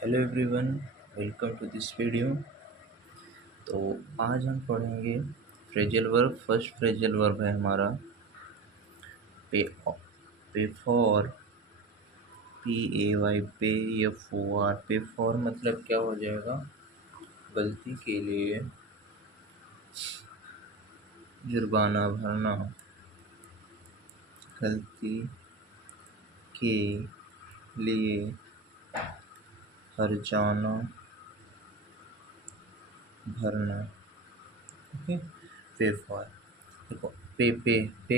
Hello everyone, welcome to this video. तो आज हम पढ़ेंगे phrasal verb. First phrasal verb है हमारा pay. Pay for, PAY, pay, FOR। Pay for मतलब क्या हो जाएगा? गलती के लिए जुर्माना भरना। गलती के लिए हर्जाना भरना। ओके, पे फॉर। देखो, पे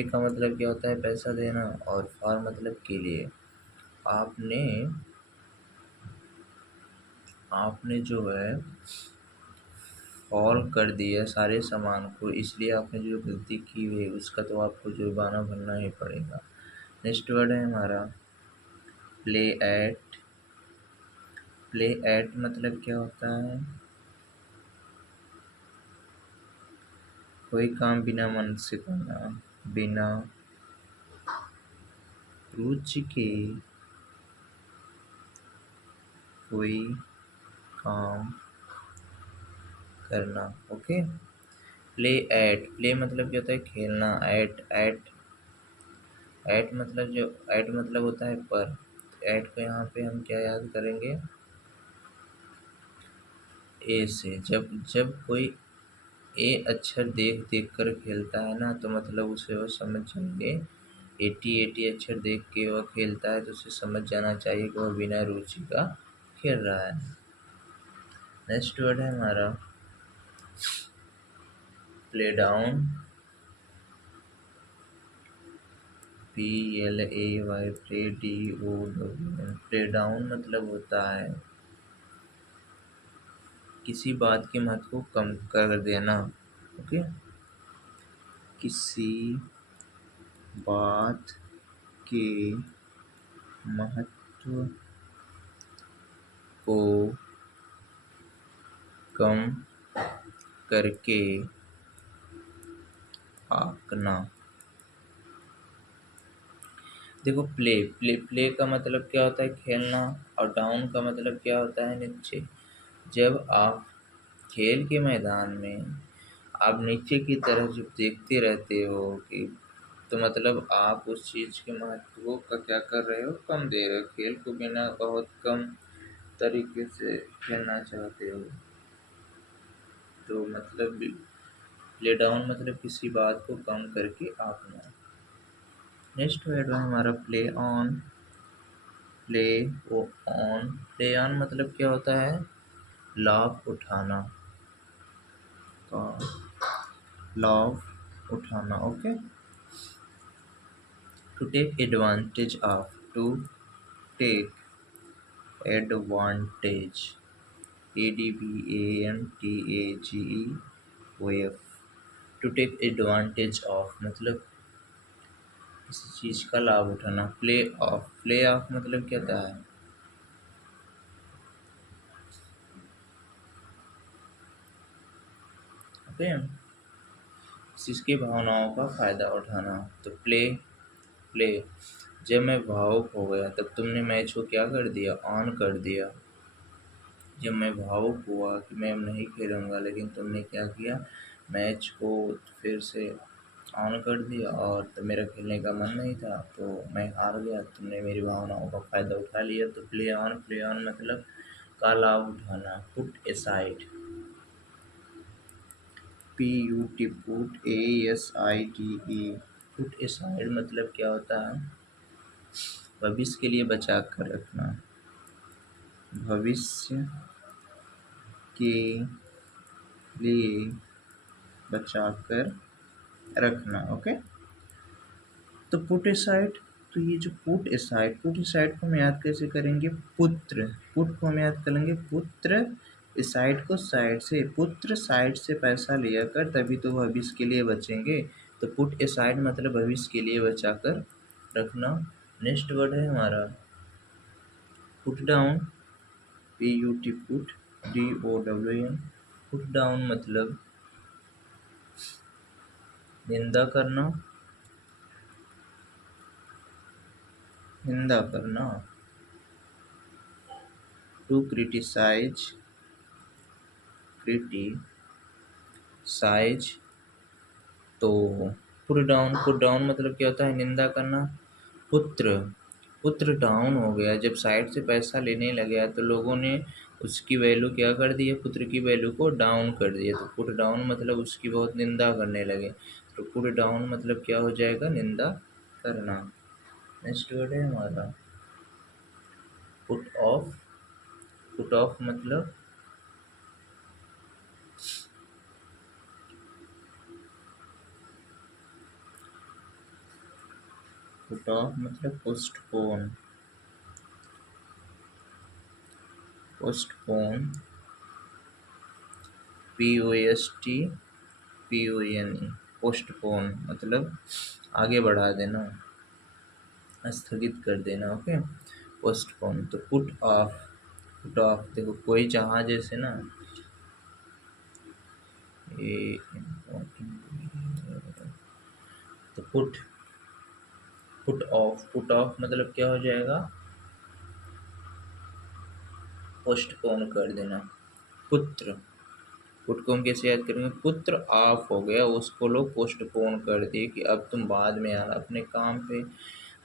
का मतलब क्या होता है? पैसा देना। और फॉर मतलब के लिए। आपने आपने जो है फॉर कर दिया सारे सामान को, इसलिए आपने जो गलती की है उसका तो आपको जुर्माना भरना ही पड़ेगा। नेक्स्ट वर्ड है हमारा प्ले एट। प्ले एट मतलब क्या होता है? कोई काम बिना मन से करना, बिना रुचि के कोई काम करना। Okay, play at. प्ले मतलब क्या होता है? खेलना। एट मतलब होता है पर। एट को यहाँ पे हम क्या याद करेंगे? ए से। जब जब कोई ए अक्षर देख देख कर खेलता है ना, तो मतलब उसे वो समझ जाएंगे। एटी एटी अक्षर देख के वह खेलता है तो उसे समझ जाना चाहिए कि वह बिना रुचि का खेल रहा है। नेक्स्ट वर्ड है हमारा play down. PLAY, play DOWN। Play down मतलब होता है किसी बात के महत्व को कम कर देना। ओके, किसी बात के महत्व को कम करके आंकना। देखो, प्ले का मतलब क्या होता है? खेलना। और डाउन का मतलब क्या होता है? नीचे। जब आप खेल के मैदान में आप नीचे की तरफ जब देखते रहते हो कि, तो मतलब आप उस चीज़ के महत्व का क्या कर रहे हो? कम दे रहे हो। खेल को बिना बहुत कम तरीके से खेलना चाहते हो। तो मतलब प्ले डाउन मतलब किसी बात को कम करके आंकना। नेक्स्ट वर्ड है हमारा play on. Play on. Play on मतलब क्या होता है? लाभ उठाना का, लाभ उठाना। Okay, to take advantage of. To take advantage, ADVANTAGEOF। To take advantage of मतलब किसी चीज़ का लाभ उठाना। Play of. प्ले ऑफ मतलब क्या होता है? ओके, किसकी भावनाओं का फ़ायदा उठाना। तो प्ले। जब मैं भावुक हो गया तब तुमने मैच को क्या कर दिया? ऑन कर दिया। जब मैं भावुक हुआ कि मैं अब नहीं खेलूँगा, लेकिन तुमने क्या किया? मैच को फिर से ऑन कर दिया, और तो मेरा खेलने का मन नहीं था तो मैं हार गया। तुमने मेरी भावनाओं का फ़ायदा उठा लिया। तो प्ले ऑन। प्ले ऑन मतलब का लाभ उठाना। Put aside. PUT, put ASIDE। Put aside मतलब क्या होता है? भविष्य के लिए बचा कर रखना। भविष्य के लिए बचा कर रखना। ओके, तो पुट एसाइड। तो ये जो पुट एसाइड को हम याद कैसे करेंगे? पुत्र। पुट को हम याद करेंगे पुत्र, एसाइड को साइड से। पुत्र साइड से पैसा लिया कर, तभी तो भविष्य के लिए बचेंगे। तो पुट एसाइड मतलब भविष्य के लिए बचा कर रखना। नेक्स्ट वर्ड है हमारा put down. PUT, put DOWN। Put down मतलब निंदा करना। निंदा करना। To criticise. तो पुट डाउन मतलब क्या होता है, निंदा करना। पुत्र पुत्र डाउन हो गया, जब साइड से पैसा लेने लगा तो लोगों ने उसकी वैल्यू क्या कर दी है, पुत्र की वैल्यू को डाउन कर दिया। तो पुट डाउन मतलब उसकी बहुत निंदा करने लगे। तो पुट डाउन मतलब क्या हो जाएगा, निंदा करना। नेक्स्ट वर्ड है हमारा पुट ऑफ। पुट ऑफ मतलब पोस्टपोन। Postpone POSTPONE। पोस्टपोन मतलब आगे बढ़ा देना, स्थगित कर देना। Okay, postpone. तो पुट ऑफ देखो कोई जहाँ जैसे ना, ये तो पुट ऑफ मतलब क्या हो जाएगा, पोस्टपोन कर देना। पुत्र, पुट को हम कैसे याद करेंगे, पुत्र ऑफ हो गया, उसको लोग पोस्टपोन कर दिए कि अब तुम बाद में आना अपने काम पे,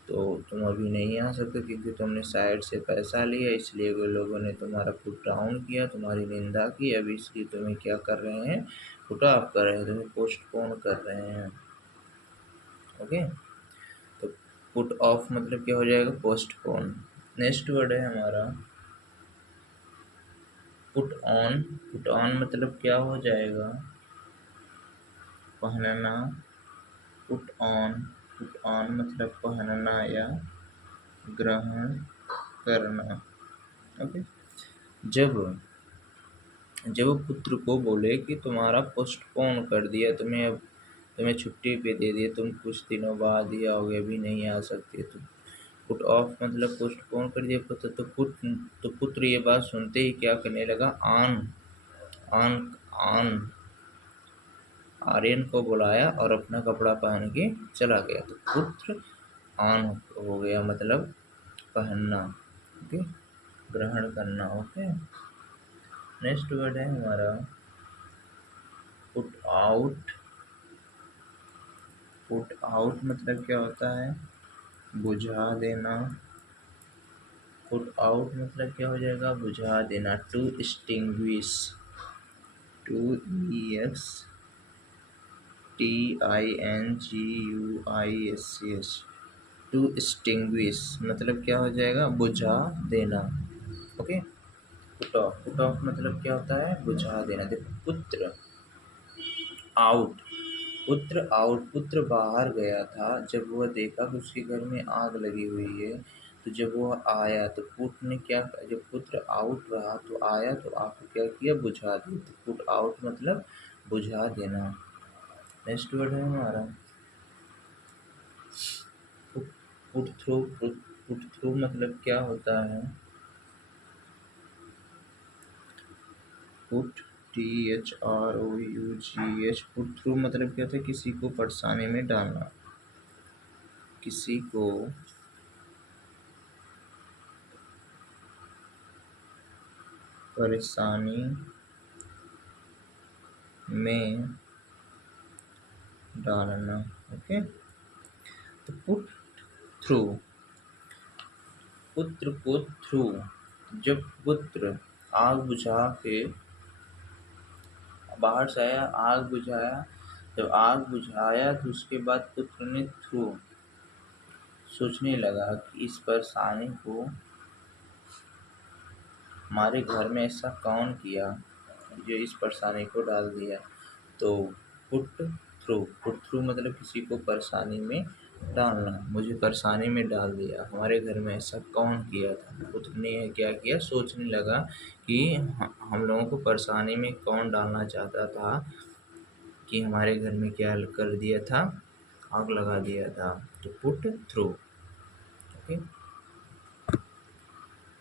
तो तुम अभी नहीं आ सकते क्योंकि तुमने साइड से पैसा लिया, इसलिए वे लोगों ने तुम्हारा पुट डाउन किया, तुम्हारी निंदा की। अब इसलिए तुम्हें क्या कर रहे हैं, पुट ऑफ कर रहे हैं, तुम्हें पोस्टपोन कर रहे हैं। ओके, तो पुट ऑफ मतलब क्या हो जाएगा, पोस्टपोन। नेक्स्ट वर्ड है हमारा पुट ऑन। पुट ऑन मतलब क्या हो जाएगा, पहनना। पुट ऑन मतलब पहनना या ग्रहण करना। ओके, जब जब पुत्र को बोले कि तुम्हारा पोस्टपोन कर दिया, तुम्हें छुट्टी पे दे दिया, तुम कुछ दिनों बाद ही आओगे, अभी नहीं आ सकते। तो पुट ऑफ मतलब पोस्टपोन कर दिया पुत्र। तो पुत्र ये बात सुनते ही क्या करने लगा, आन आन आन आर्यन को बुलाया और अपना कपड़ा पहन के चला गया। तो पुत्र ऑन हो गया मतलब पहनना। ओके, ग्रहण करना। ओके, नेक्स्ट वर्ड है हमारा पुट आउट। पुट आउट मतलब क्या होता है, बुझा देना। पुट आउट मतलब क्या हो जाएगा, बुझा देना। To extinguish. To EXTINGUISH। To extinguish मतलब क्या हो जाएगा, बुझा देना। ओके, पुट ऑफ मतलब क्या होता है, बुझा देना। देखो पुत्र आउट, पुत्र बाहर गया था, जब वह देखा कि उसके घर में आग लगी हुई है, तो जब वह आया तो पुट ने क्या, जब पुत्र आउट रहा तो आया तो आपको क्या किया, बुझा दिया। तो पुट आउट मतलब बुझा देना। नेक्स्ट वर्ड है हमारा पुट थ्रू। पुट थ्रू मतलब क्या होता है, पुट THROUGH। पुट थ्रू मतलब क्या होता है, किसी को परेशानी में डालना, किसी को परेशानी में डालना। ओके, तो पुट थ्रू, पुत्र को थ्रू, जब पुत्र आग बुझा के बाहर से आया, आग बुझाया, जब आग बुझाया तो उसके बाद पुत्र ने थ्रू सोचने लगा कि इस परेशानी को हमारे घर में ऐसा कौन किया जो इस परेशानी को डाल दिया। तो पुट थ्रू मतलब किसी को परेशानी में डालना, मुझे परेशानी में डाल दिया, हमारे घर में ऐसा कौन किया था। पुत्र ने क्या किया, सोचने लगा कि हम लोगों को परेशानी में कौन डालना चाहता था, कि हमारे घर में क्या कर दिया था, आग लगा दिया था। तो पुट थ्रू। ओके,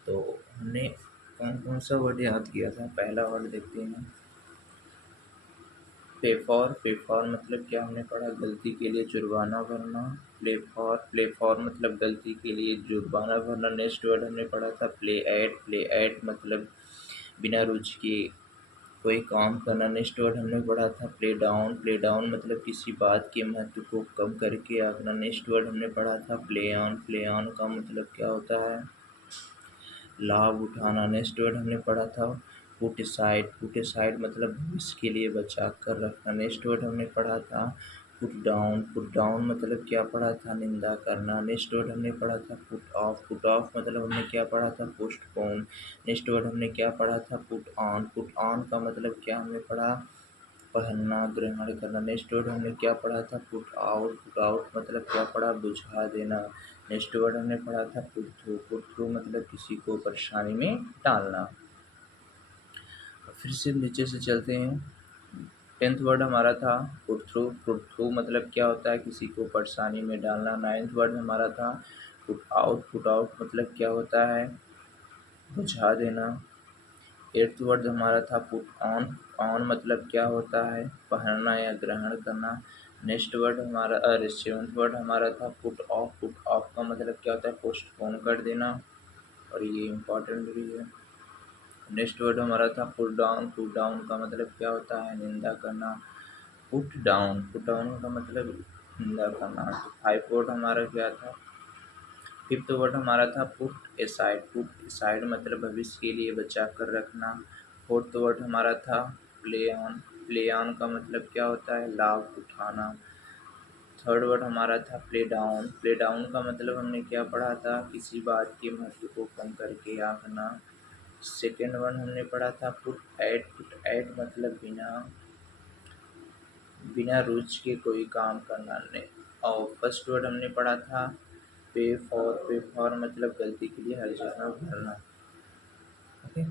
तो हमने कौन कौन सा वर्ड याद किया था, पहला वर्ड देखते हैं, पे फॉर मतलब क्या हमने पढ़ा, गलती के लिए जुर्माना भरना। प्ले फॉर मतलब गलती के लिए जुर्माना भरना। नेक्स्ट वर्ड हमने पढ़ा था प्ले एट मतलब बिना रुचि के कोई काम करना। नेक्स्ट वर्ड हमने पढ़ा था प्ले डाउन मतलब किसी बात के महत्व को कम करके आंकना। नेक्स्ट वर्ड हमने पढ़ा था प्ले ऑन का मतलब क्या होता है, लाभ उठाना। नेक्स्ट वर्ड हमने पढ़ा था पुट साइड मतलब भविष्य के लिए बचा कर रखना। नेक्स्ट वर्ड हमने पढ़ा था पुट डाउन मतलब क्या पढ़ा था, निंदा करना। नेक्स्ट वर्ड हमने पढ़ा था पुट ऑफ मतलब हमने क्या पढ़ा था, पोस्टपोन। नेक्स्ट वर्ड हमने क्या पढ़ा था, पुट ऑन का मतलब क्या हमने पढ़ा, पहनना ग्रहण करना। नेक्स्ट वर्ड हमने क्या पढ़ा था, पुट आउट मतलब क्या पढ़ा, बुझा देना। नेक्स्ट वर्ड हमने पढ़ा था पुट थ्रू मतलब किसी को परेशानी में डालना। फिर से नीचे से चलते हैं। 10th वर्ड हमारा था पुट थ्रू मतलब क्या होता है, किसी को परेशानी में डालना। 9th वर्ड हमारा था पुट आउट मतलब क्या होता है, बुझा देना। 8th वर्ड हमारा था पुट ऑन मतलब क्या होता है, पहनना या ग्रहण करना। नेक्स्ट वर्ड हमारा 7th वर्ड हमारा था पुट ऑफ का मतलब क्या होता है, पोस्टपोन कर देना, और ये इम्पोर्टेंट भी है। नेक्स्ट वर्ड हमारा था पुट डाउन का मतलब क्या होता है, निंदा करना। पुट डाउन का मतलब निंदा करना। तो 5 वर्ड हमारा क्या था, 5th वर्ड हमारा था पुट एसाइड मतलब भविष्य के लिए बचा कर रखना। 4th वर्ड हमारा था प्ले ऑन का मतलब क्या होता है, लाभ उठाना। 3rd वर्ड हमारा था प्ले डाउन का मतलब हमने क्या पढ़ा था, किसी बात के महत्व को कम करके आंकना। 2nd वर्ड हमने पढ़ा था पुट एट मतलब बिना रुचि के कोई काम करना ने। और फर्स्ट वर्ड हमने पढ़ा था पे फॉर मतलब गलती के लिए हर जगह भरना। ओके।